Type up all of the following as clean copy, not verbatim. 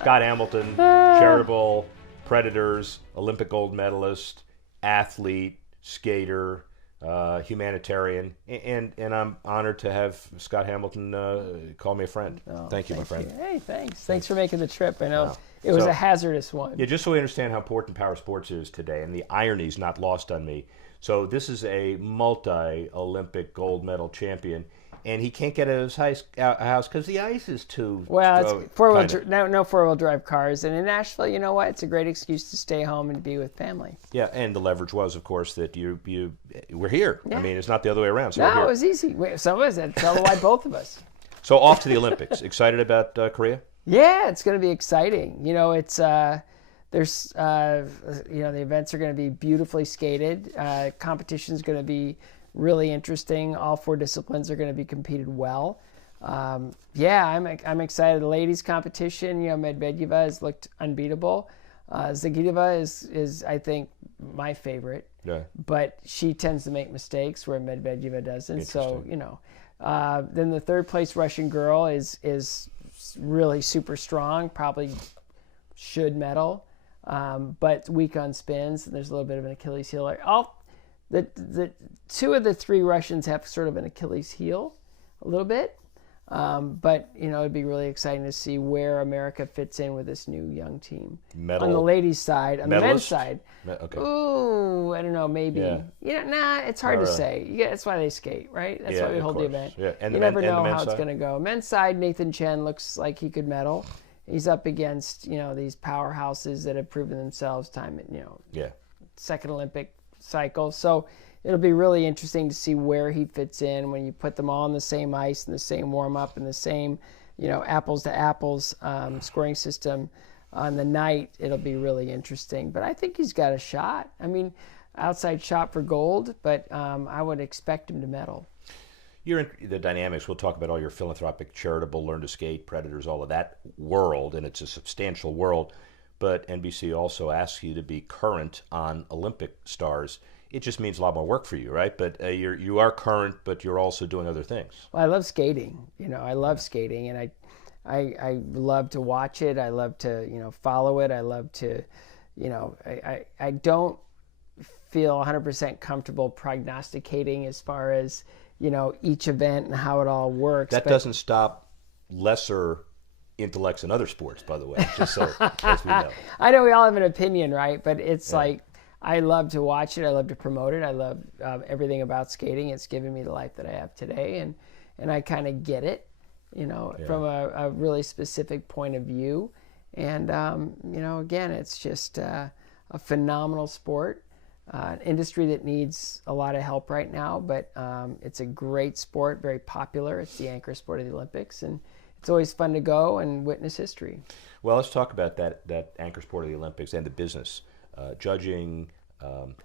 Scott Hamilton, charitable, Predators, Olympic gold medalist, athlete, skater, humanitarian, and I'm honored to have Scott Hamilton call me a friend. Oh, thank you, my friend. Hey, thanks. Thanks for making the trip. I know it was a hazardous one. Yeah, just so we understand how important power sports is today, and the irony is not lost on me. So this is a multi-Olympic gold medal champion, and he can't get out of his house because the ice is too. Well, it's no four-wheel drive cars, and in Nashville, you know what? It's a great excuse to stay home and be with family. Yeah, and the leverage was, of course, that we're here. Yeah. I mean, it's not the other way around. So no, it was easy. Some of us had to tell why both of us. So off to the Olympics. Excited about Korea? Yeah, it's going to be exciting. You know, it's there's you know, the events are going to be beautifully skated. Competition is going to be really interesting. All four disciplines are going to be competed well. Yeah, I'm excited. The ladies' competition, you know, Medvedeva has looked unbeatable. Zagitova is I think my favorite. Yeah. But she tends to make mistakes where Medvedeva doesn't. So you know, then the third place Russian girl is really super strong. Probably should medal, but weak on spins. And there's a little bit of an Achilles heel. The two of the three Russians have sort of an Achilles heel, a little bit. But you know, it'd be really exciting to see where America fits in with this new young team. On the ladies' side, on the men's side. Okay. Ooh, I don't know, maybe. Yeah. You know, it's hard to say. Yeah, that's why they skate, right? That's why we hold the event. Yeah. And you never know how it's going to go. Men's side, Nathan Chen looks like he could medal. He's up against, you know, these powerhouses that have proven themselves time, you know, second Olympic cycle. So it'll be really interesting to see where he fits in when you put them all on the same ice and the same warm-up and the same, you know, apples to apples scoring system on the night. It'll be really interesting. But I think he's got a shot. I mean, outside shot for gold, but I would expect him to medal. You're in the dynamics. We'll talk about all your philanthropic, charitable, learn to skate, Predators, all of that world, and it's a substantial world. But NBC also asks you to be current on Olympic stars. It just means a lot more work for you, right? But you are current, but you're also doing other things. Well, I love skating. You know, I love skating, and I love to watch it. I love to, you know, follow it. I love to, you know, I don't feel 100% comfortable prognosticating as far as, you know, each event and how it all works. That doesn't stop lesser intellects in other sports, by the way, just so as we know. I know we all have an opinion, right? But it's like, I love to watch it. I love to promote it. I love everything about skating. It's given me the life that I have today, and I kind of get it, you know, from a really specific point of view. And you know, again, it's just a phenomenal sport, an industry that needs a lot of help right now. But it's a great sport, very popular. It's the anchor sport of the Olympics, and it's always fun to go and witness history. Well, let's talk about that anchor sport of the Olympics and the business. Judging,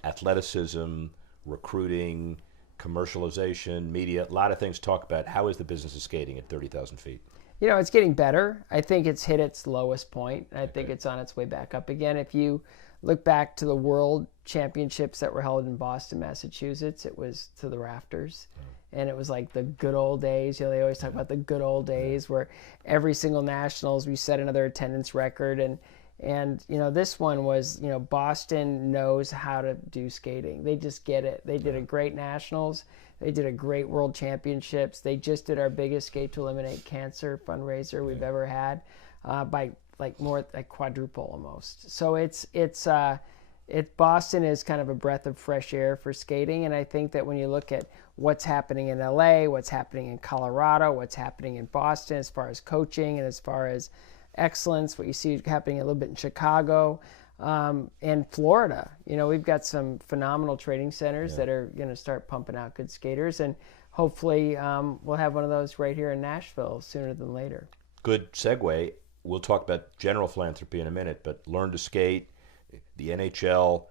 athleticism, recruiting, commercialization, media, a lot of things to talk about. How is the business of skating at 30,000 feet? You know, it's getting better. I think it's hit its lowest point. I think it's on its way back up again. If you look back to the World Championships that were held in Boston, Massachusetts, it was to the rafters. And it was like the good old days. You know, they always talk about the good old days where every single nationals we set another attendance record. And you know, this one was, you know, Boston knows how to do skating. They just get it. They did a great nationals. They did a great world championships. They just did our biggest Skate to Eliminate Cancer fundraiser we've ever had, by like more like quadruple almost. So Boston is kind of a breath of fresh air for skating. And I think that when you look at what's happening in LA, what's happening in Colorado, what's happening in Boston as far as coaching and as far as excellence, what you see happening a little bit in Chicago and Florida. You know, we've got some phenomenal training centers that are going to start pumping out good skaters, and hopefully we'll have one of those right here in Nashville sooner than later. Good segue. We'll talk about general philanthropy in a minute, but learn to skate, the NHL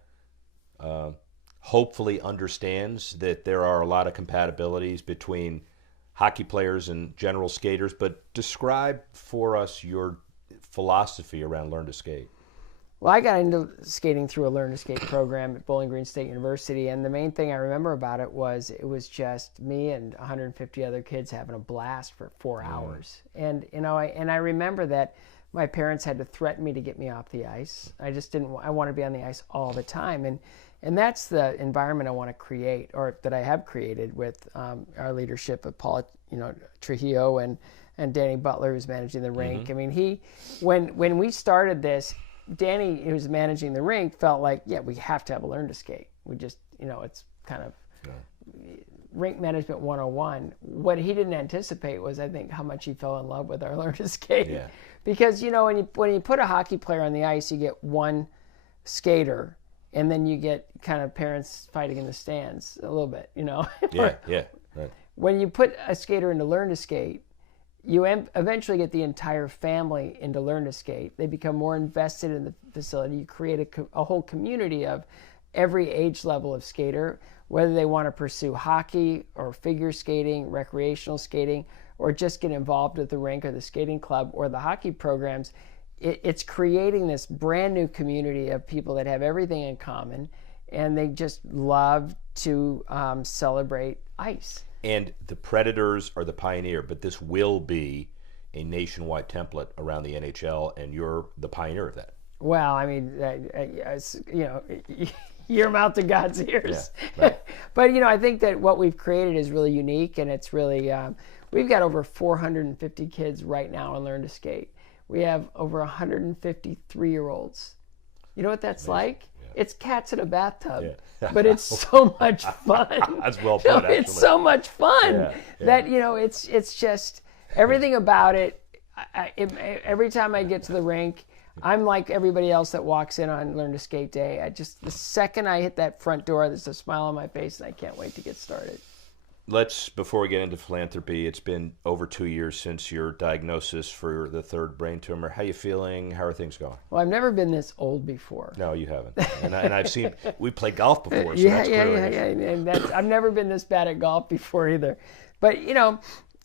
hopefully understands that there are a lot of compatibilities between hockey players and general skaters, but describe for us your philosophy around Learn to Skate. Well, I got into skating through a Learn to Skate program at Bowling Green State University, and the main thing I remember about it was just me and 150 other kids having a blast for 4 hours. And you know, I remember that my parents had to threaten me to get me off the ice. I just didn't. I want to be on the ice all the time, and that's the environment I want to create, or that I have created with our leadership of Paul, Trujillo and Danny Butler, who's managing the rink. I mean, when we started this, Danny, who's managing the rink, felt like, yeah, we have to have a learn to skate. We just, it's kind of rink management 101. What he didn't anticipate was, I think, how much he fell in love with our learn to skate. Yeah. Because, when you put a hockey player on the ice, you get one skater, and then you get kind of parents fighting in the stands a little bit, Yeah. Right. When you put a skater into learn to skate, you eventually get the entire family into learn to skate. They become more invested in the facility. You create a whole community of every age level of skater, whether they want to pursue hockey or figure skating, recreational skating, or just get involved with the rink or the skating club or the hockey programs. It's creating this brand new community of people that have everything in common, and they just love to celebrate ice. And the Predators are the pioneer, but this will be a nationwide template around the NHL, and you're the pioneer of that. Well, I mean, your mouth to God's ears. Yeah, right. But, I think that what we've created is really unique, and it's really, we've got over 450 kids right now on Learn to Skate. We have over 150 3-year-olds. You know what that's like? It's cats in a bathtub, but it's so much fun. That's well put, actually. It's so much fun that, it's just everything about it. Every time I get to the rink, I'm like everybody else that walks in on Learn to Skate Day. The second I hit that front door, there's a smile on my face, and I can't wait to get started. Before we get into philanthropy, it's been over 2 years since your diagnosis for the 3rd brain tumor. How are you feeling? How are things going? Well, I've never been this old before. No, you haven't. And I've seen, we played golf before, so that's clearly. And I've never been this bad at golf before either. But,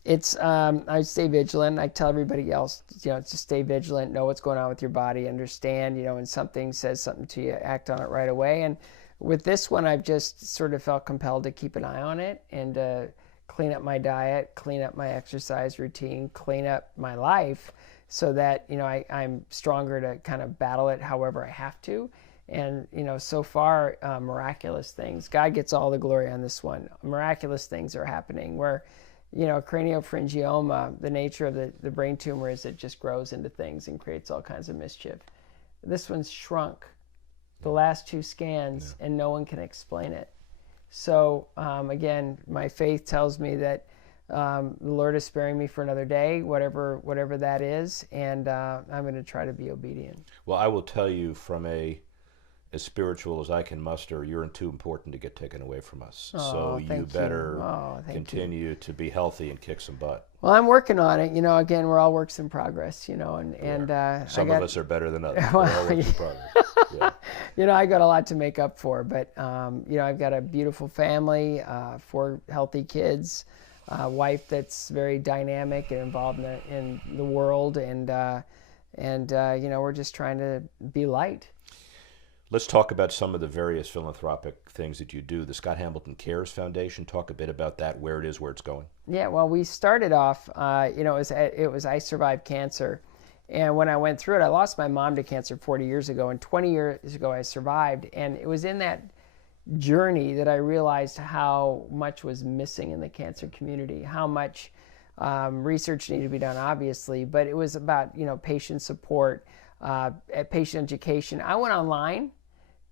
it's, I stay vigilant. I tell everybody else, to stay vigilant, know what's going on with your body, understand, when something says something to you, act on it right away. And with this one, I've just sort of felt compelled to keep an eye on it and clean up my diet, clean up my exercise routine, clean up my life so that, I'm stronger to kind of battle it however I have to. And, so far, miraculous things. God gets all the glory on this one. Miraculous things are happening where, craniopharyngioma, the nature of the brain tumor is it just grows into things and creates all kinds of mischief. This one's shrunk the last 2 scans, and no one can explain it. So, again, my faith tells me that the Lord is sparing me for another day, whatever that is, and I'm going to try to be obedient. Well, I will tell you, from as spiritual as I can muster, you're too important to get taken away from us. So you better continue to be healthy and kick some butt. Well, I'm working on it. Again, we're all works in progress, and some of us are better than others. We're all works in progress. Yeah. I got a lot to make up for, but, I've got a beautiful family, 4 healthy kids, a wife that's very dynamic and involved in the world, and we're just trying to be light. Let's talk about some of the various philanthropic things that you do. The Scott Hamilton Cares Foundation, talk a bit about that, where it is, where it's going. Yeah, well, we started off, it was I survived cancer. And when I went through it, I lost my mom to cancer 40 years ago. And 20 years ago, I survived. And it was in that journey that I realized how much was missing in the cancer community, how much research needed to be done, obviously. But it was about, patient support, patient education. I went online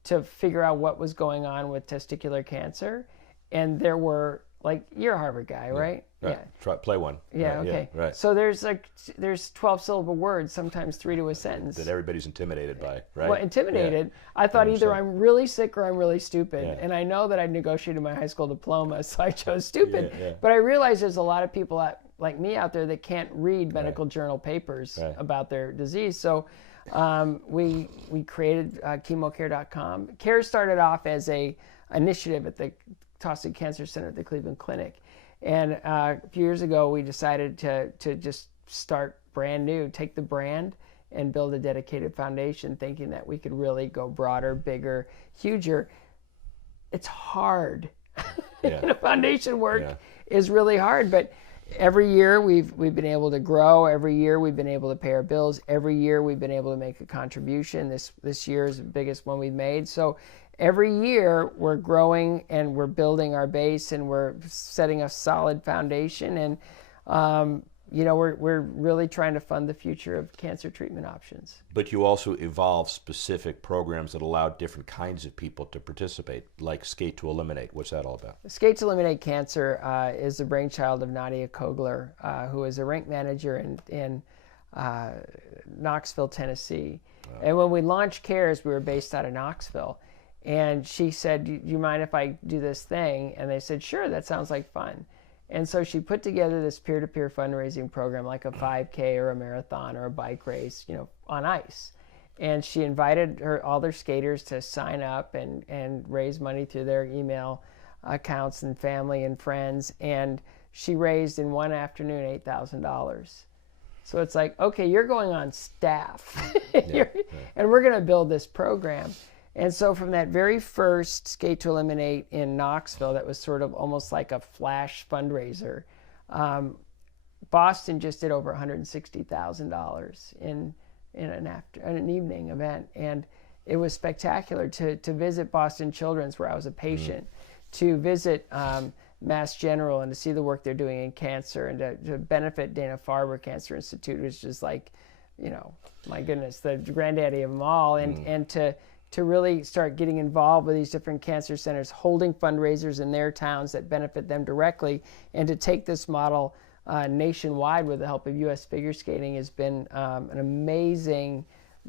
to figure out what was going on with testicular cancer, and there were, you're a Harvard guy, right? Right. Yeah. Play one. Yeah, okay. Yeah, right. So there's 12-syllable words, sometimes 3 to a sentence. That everybody's intimidated by, right? Well, intimidated. Yeah. I thought either I'm really sick or I'm really stupid. And I know that I negotiated my high school diploma, so I chose stupid. But I realized there's a lot of people like me out there that can't read medical journal papers about their disease. So we created chemocare.com. CARE started off as a initiative at the Taussig Cancer Center at the Cleveland Clinic. And a few years ago, we decided to just start brand new, take the brand and build a dedicated foundation, thinking that we could really go broader, bigger, huger. It's hard. Foundation work is really hard, but every year we've been able to grow. Every year we've been able to pay our bills. Every year we've been able to make a contribution. This year is the biggest one we've made. So every year we're growing and we're building our base and we're setting a solid foundation. And we're really trying to fund the future of cancer treatment options. But you also evolve specific programs that allow different kinds of people to participate, like Skate to Eliminate. What's that all about? Skate to Eliminate Cancer is the brainchild of Nadia Kogler, who is a rank manager in Knoxville, Tennessee. Wow. And when we launched CARES, we were based out of Knoxville. And she said, do you mind if I do this thing? And they said, sure, that sounds like fun. And so she put together this peer-to-peer fundraising program, like a 5K or a marathon or a bike race, on ice. And she invited all their skaters to sign up and raise money through their email accounts and family and friends. And she raised in one afternoon $8,000. So it's like, okay, you're going on staff, and we're going to build this program. And so from that very first Skate to Eliminate in Knoxville, that was sort of almost like a flash fundraiser, Boston just did over $160,000 in an evening event. And it was spectacular to visit Boston Children's, where I was a patient, to visit Mass General and to see the work they're doing in cancer, and to benefit Dana-Farber Cancer Institute, which is like, my goodness, the granddaddy of them all, and to really start getting involved with these different cancer centers, holding fundraisers in their towns that benefit them directly, and to take this model nationwide with the help of U.S. Figure Skating has been an amazing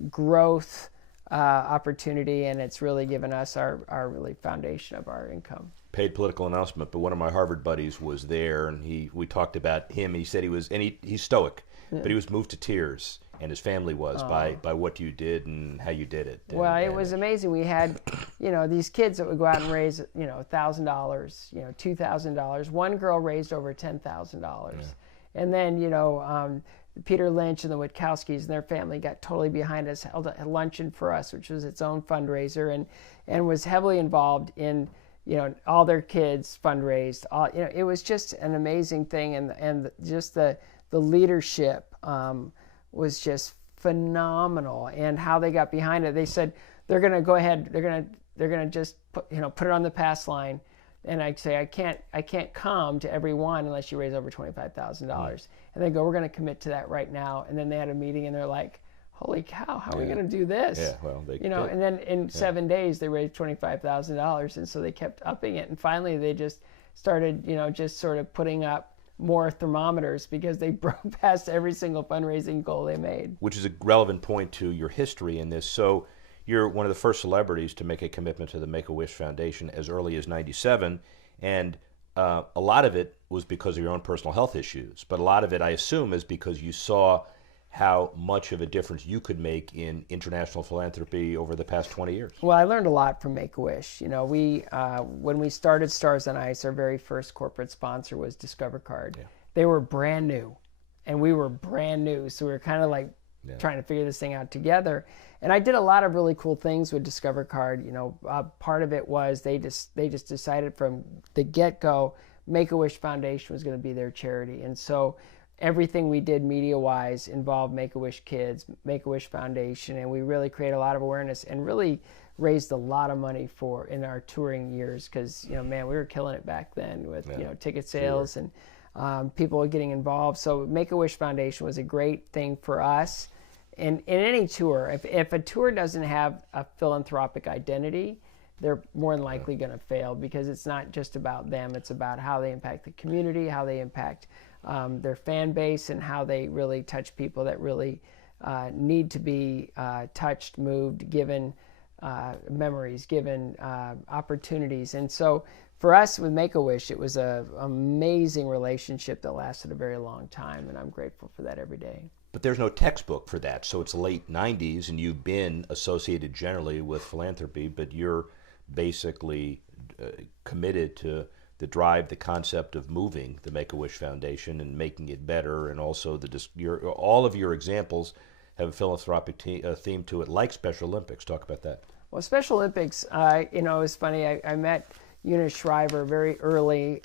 growth opportunity, and it's really given us our really foundation of our income. Paid political announcement, but one of my Harvard buddies was there, and we talked about him. He said he's stoic, but he was moved to tears, and his family was by what you did and how you did it. Well, it was amazing. We had, these kids that would go out and raise, $1,000, $2,000. One girl raised over $10,000. Yeah. And then, Peter Lynch and the Witkowskis and their family got totally behind us, held a luncheon for us, which was its own fundraiser, and was heavily involved in, all their kids fundraised. It was just an amazing thing, and just the leadership was just phenomenal, and how they got behind it. They said they're going to go ahead, they're going to just put it on the pass line, and I say I can't come to every one unless you raise over $25,000. And they go, we're going to commit to that right now. And then they had a meeting, and they're like, holy cow, how are we going to do this? Yeah, well, and then in 7 days they raised $25,000, and so they kept upping it, and finally they just started, just sort of putting up more thermometers because they broke past every single fundraising goal they made. Which is a relevant point to your history in this. So you're one of the first celebrities to make a commitment to the Make-A-Wish Foundation as early as '97, and a lot of it was because of your own personal health issues, but a lot of it, I assume, is because you saw how much of a difference you could make in international philanthropy over the past 20 years. Well, I learned a lot from Make-A-Wish. When we started Stars on Ice, our very first corporate sponsor was Discover Card. Yeah. They were brand new, and we were brand new, so we were kind of like trying to figure this thing out together. And I did a lot of really cool things with Discover Card. Part of it was they just decided from the get-go Make-A-Wish Foundation was going to be their charity, and so everything we did media-wise involved Make-A-Wish Kids, Make-A-Wish Foundation, and we really created a lot of awareness and really raised a lot of money in our touring years, because, we were killing it back then with, ticket sales and people getting involved. So Make-A-Wish Foundation was a great thing for us. And in any tour, if a tour doesn't have a philanthropic identity, they're more than likely going to fail, because it's not just about them. It's about how they impact the community, how they impact their fan base, and how they really touch people that really need to be touched, moved, given memories, given opportunities. And so for us with Make-A-Wish, it was an amazing relationship that lasted a very long time, and I'm grateful for that every day. But there's no textbook for that, so it's late 90s, and you've been associated generally with philanthropy, but you're basically committed to the concept of moving the Make-A-Wish Foundation and making it better, and also all of your examples have a philanthropic theme to it, like Special Olympics. Talk about that. Well, Special Olympics, it was funny. I met, Eunice Shriver very early.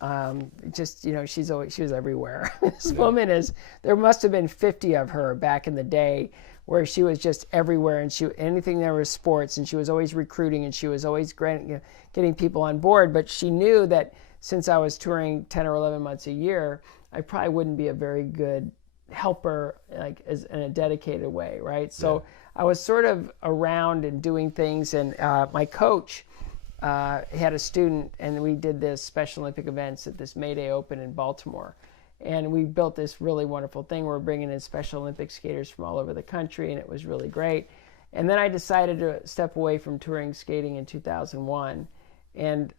Just, she was everywhere. This woman there must have been 50 of her back in the day, where she was just everywhere, and anything there was sports, and she was always recruiting, and she was always getting people on board. But she knew that since I was touring 10 or 11 months a year, I probably wouldn't be a very good helper, like in a dedicated way, right? So I was sort of around and doing things, and my coach had a student, and we did this Special Olympic events at this May Day Open in Baltimore. And we built this really wonderful thing. We're bringing in Special Olympic skaters from all over the country, and it was really great. And then I decided to step away from touring skating in 2001. And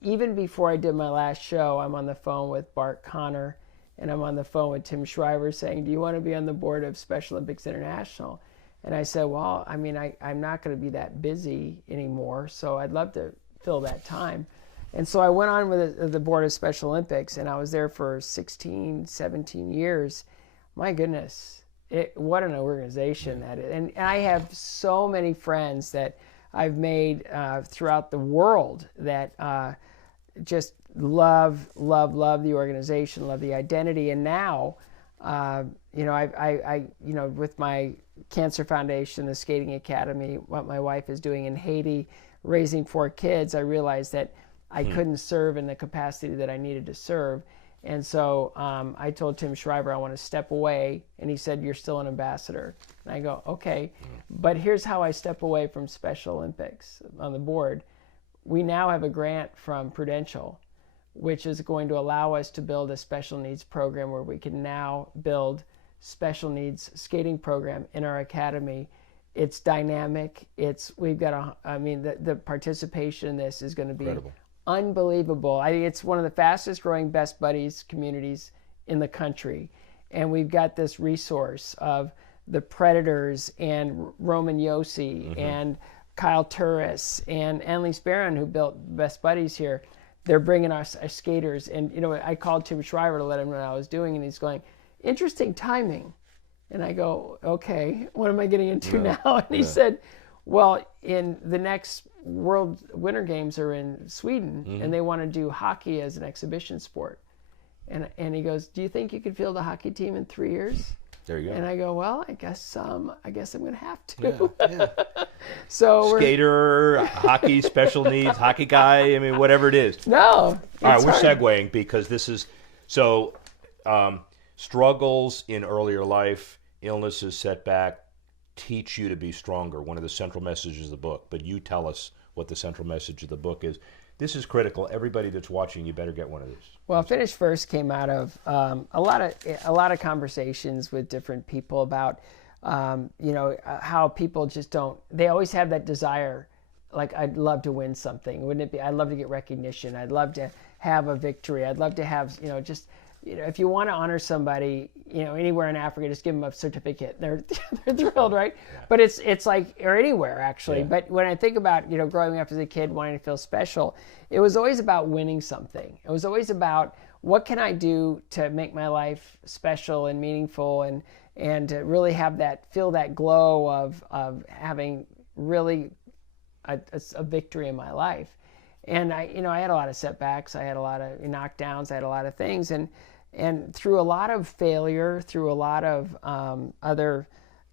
even before I did my last show, I'm on the phone with Bart Connor, and I'm on the phone with Tim Shriver saying, do you want to be on the board of Special Olympics International? And I said, well, I mean, I'm not going to be that busy anymore, so I'd love to fill that time. And so I went on with the board of Special Olympics, and I was there for 16, 17 years. My goodness, what an organization that is. And I have so many friends that I've made throughout the world that just love the organization, love the identity. And now, I with my Cancer Foundation, the Skating Academy, what my wife is doing in Haiti, raising 4 kids, I realized that I couldn't serve in the capacity that I needed to serve. And so I told Tim Shriver I want to step away, and he said, you're still an ambassador. And I go, okay, but here's how I step away from Special Olympics on the board. We now have a grant from Prudential, which is going to allow us to build a special needs program where we can now build special needs skating program in our academy. It's dynamic. We've got the participation in this is going to be incredible. Unbelievable. I think it's one of the fastest growing Best Buddies communities in the country. And we've got this resource of the Predators and Roman Yossi and Kyle Turris and Annalise Barron, who built Best Buddies here. They're bringing us our skaters. And, I called Tim Shriver to let him know what I was doing, and he's going, interesting timing. And I go, okay, what am I getting into now? And he said, well, in the next World Winter Games are in Sweden, and they want to do hockey as an exhibition sport. And he goes, do you think you could field a hockey team in 3 years? There you go. And I go, well, I guess I'm going to have to. Yeah. So skater, hockey, special needs, hockey guy. I mean, whatever it is. No. All right, we're segueing because this is so. Struggles in earlier life, illnesses, setback, teach you to be stronger. One of the central messages of the book. But you tell us what the central message of the book is. This is critical. Everybody that's watching, you better get one of these. Well, Finish First came out of a lot of conversations with different people about how people just don't. They always have that desire. Like, I'd love to win something. Wouldn't it be? I'd love to get recognition. I'd love to have a victory. I'd love to have if you want to honor somebody, anywhere in Africa, just give them a certificate. They're thrilled, right? Yeah. But it's like, or anywhere actually. Yeah. But when I think about, growing up as a kid, wanting to feel special, it was always about winning something. It was always about, what can I do to make my life special and meaningful, and to really feel that glow of having really a victory in my life. And I had a lot of setbacks. I had a lot of knockdowns. I had a lot of things, and through a lot of failure, through a lot of other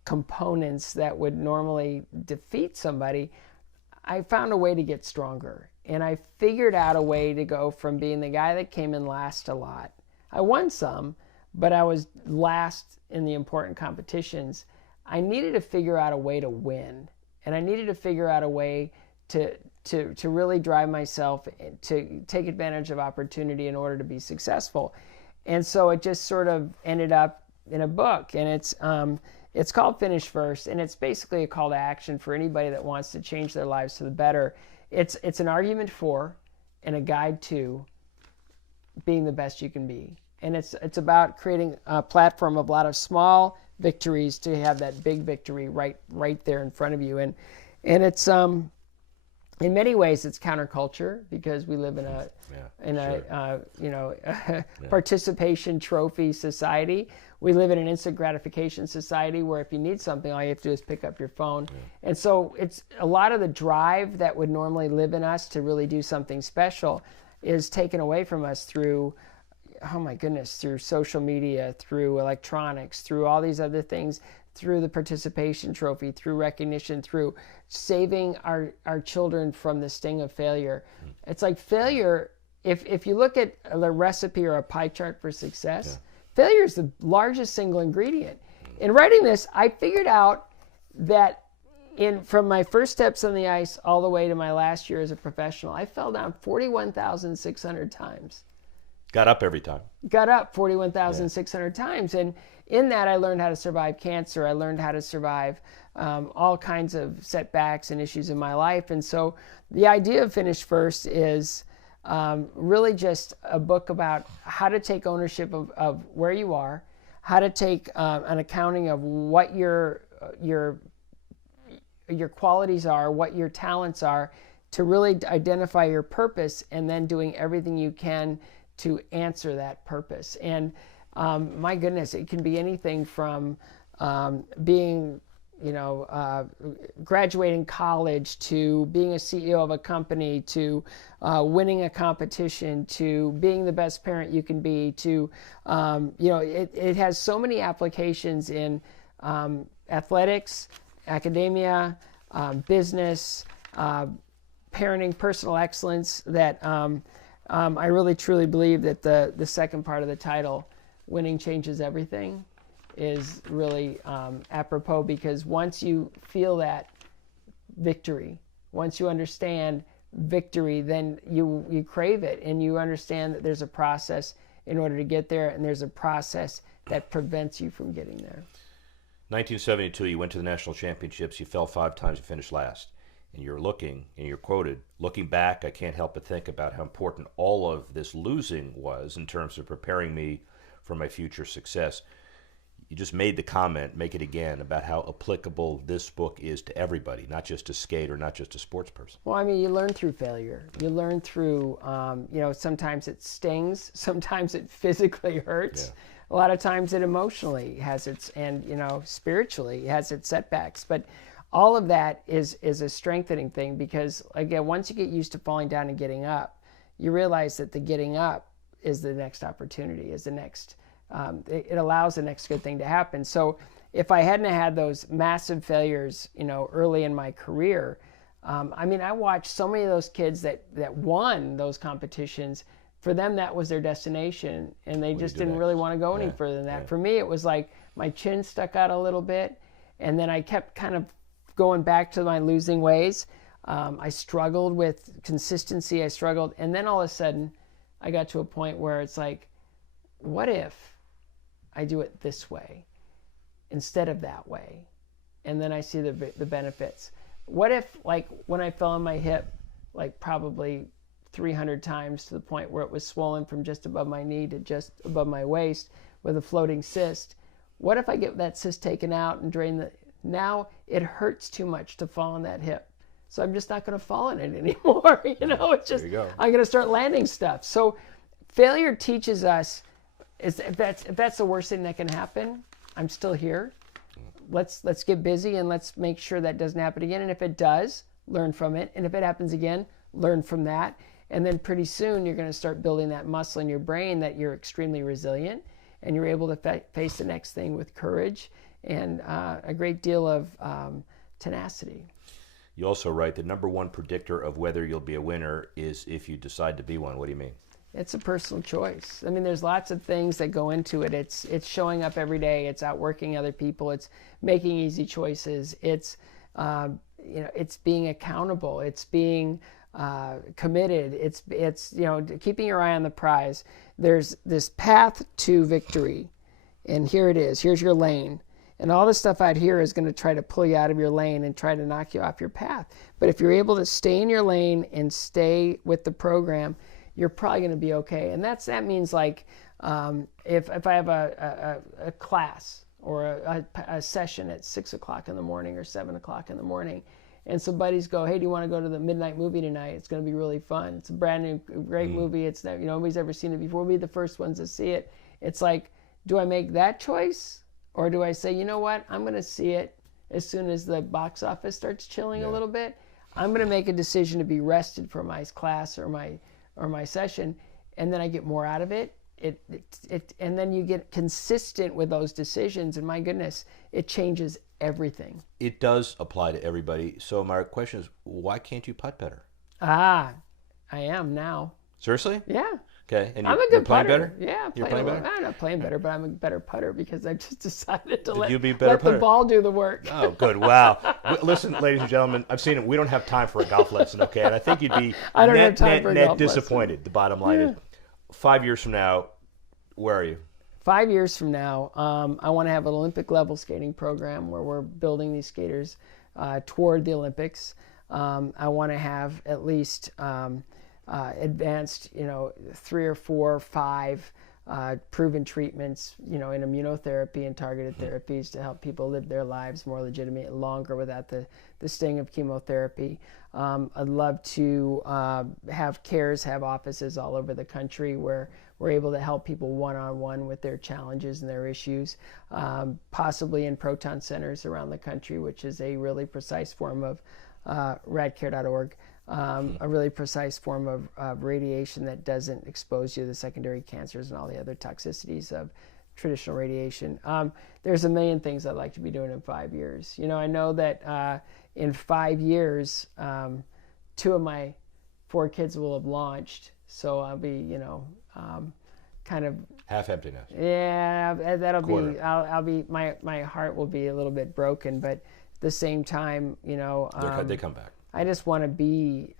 components that would normally defeat somebody, I found a way to get stronger. And I figured out a way to go from being the guy that came in last a lot. I won some, but I was last in the important competitions. I needed to figure out a way to win. And I needed to figure out a way to really drive myself to take advantage of opportunity in order to be successful. And so it just sort of ended up in a book, and it's called Finish First, and it's basically a call to action for anybody that wants to change their lives for the better. It's an argument for and a guide to being the best you can be. And it's about creating a platform of a lot of small victories to have that big victory right there in front of you. And it's in many ways it's counterculture because we live in a participation trophy society. We live in an instant gratification society where if you need something, all you have to do is pick up your phone. And so it's a lot of the drive that would normally live in us to really do something special is taken away from us through, oh my goodness, through social media, through electronics, through all these other things, through the participation trophy, through recognition, through saving our children from the sting of failure. It's like failure, if you look at a recipe or a pie chart for success, failure is the largest single ingredient. In writing this, I figured out that from my first steps on the ice all the way to my last year as a professional, I fell down 41,600 times. Got up every time. Got up 41,600 times. And in that, I learned how to survive cancer. I learned how to survive all kinds of setbacks and issues in my life. And so the idea of Finish First is really just a book about how to take ownership of where you are, how to take an accounting of what your qualities are, what your talents are, to really identify your purpose, and then doing everything you can to answer that purpose. And my goodness, it can be anything from being, graduating college, to being a CEO of a company, to winning a competition, to being the best parent you can be, to, it has so many applications in athletics, academia, business, parenting, personal excellence, that I really truly believe that the second part of the title, Winning Changes Everything, is really apropos, because once you feel that victory, once you understand victory, then you crave it, and you understand that there's a process in order to get there, and there's a process that prevents you from getting there. 1972, you went to the national championships. You fell 5 times. You finished last. And you're quoted, "Looking back, I can't help but think about how important all of this losing was in terms of preparing me for my future success." You just made the comment, make it again, about how applicable this book is to everybody, not just a skater, not just a sports person. Well, I mean, you learn through failure. You learn through, sometimes it stings, sometimes it physically hurts. Yeah. A lot of times it emotionally has spiritually has its setbacks. But all of that is a strengthening thing, because, again, once you get used to falling down and getting up, you realize that the getting up is the next opportunity, is the next, it allows the next good thing to happen. So if I hadn't had those massive failures, early in my career, I watched so many of those kids that won those competitions. For them, that was their destination, and they just didn't really want to go any further than that. For me, it was like my chin stuck out a little bit, and then I kept kind of going back to my losing ways. I struggled with consistency. And then all of a sudden, I got to a point where it's like, what if I do it this way instead of that way? And then I see the benefits. What if, like, when I fell on my hip, like probably 300 times, to the point where it was swollen from just above my knee to just above my waist with a floating cyst? What if I get that cyst taken out and now it hurts too much to fall on that hip, so I'm just not going to fall on it anymore. It's just, I'm going to start landing stuff. So failure teaches us, if that's the worst thing that can happen, I'm still here. Let's get busy, and let's make sure that doesn't happen again. And if it does, learn from it. And if it happens again, learn from that. And then pretty soon you're going to start building that muscle in your brain that you're extremely resilient, and you're able to face the next thing with courage and a great deal of tenacity. You also write, the number one predictor of whether you'll be a winner is if you decide to be one. What do you mean? It's a personal choice. I mean, there's lots of things that go into it. It's showing up every day. It's outworking other people. It's making easy choices. It's it's being accountable. It's being committed. It's keeping your eye on the prize. There's this path to victory, and here it is. Here's your lane. And all the stuff out here is going to try to pull you out of your lane and try to knock you off your path. But if you're able to stay in your lane and stay with the program, you're probably going to be okay. And that means, like, if I have a class or a session at 6 o'clock in the morning or 7 o'clock in the morning, And so buddies go, hey, do you want to go to the midnight movie tonight? It's going to be really fun. It's a brand new, great movie. It's not, nobody's ever seen it before. We'll be the first ones to see it. It's like, do I make that choice? Or do I say, you know what? I'm going to see it as soon as the box office starts chilling a little bit. I'm going to make a decision to be rested for my class or my session, and then I get more out of it. And then you get consistent with those decisions, and my goodness, it changes everything. It does apply to everybody. So my question is, why can't you putt better? I am now. Seriously? Yeah. Okay. And I'm a good playing putter. better? Yeah, You're playing better? I'm not playing better, but I'm a better putter because I've just decided to let putter? the ball do the work. Oh, good. Wow. Listen, ladies and gentlemen, I've seen it. We don't have time for a golf lesson, okay? And I think you'd be net disappointed. Lesson. The bottom line is, 5 years from now, where are you? 5 years from now, I want to have an Olympic level skating program where we're building these skaters toward the Olympics. I want to have at least advanced, 3 or 4 or 5 proven treatments, in immunotherapy and targeted therapies to help people live their lives more legitimate and longer without the sting of chemotherapy. I'd love to have CARES have offices all over the country where we're able to help people one-on-one with their challenges and their issues, possibly in proton centers around the country, which is a really precise form of radcare.org. A really precise form of radiation that doesn't expose you to the secondary cancers and all the other toxicities of traditional radiation. There's a million things I'd like to be doing in 5 years. I know that in 5 years, 2 of my 4 kids will have launched, so I'll be, kind of half emptiness. Yeah, that'll Quarter. be. I'll be. My heart will be a little bit broken, but at the same time, They come back. I just want to be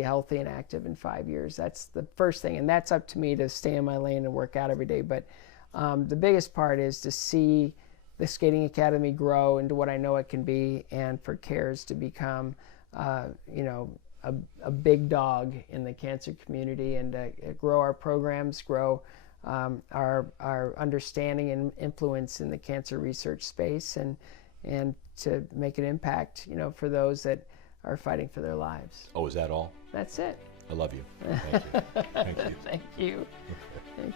healthy and active in 5 years. That's the first thing, and that's up to me to stay in my lane and work out every day. But the biggest part is to see the Skating Academy grow into what I know it can be, and for CARES to become, a big dog in the cancer community, and grow our programs, grow our understanding and influence in the cancer research space, and to make an impact, for those that are fighting for their lives. Oh, is that all? That's it. I love you. Thank you. Thank you. Thank you.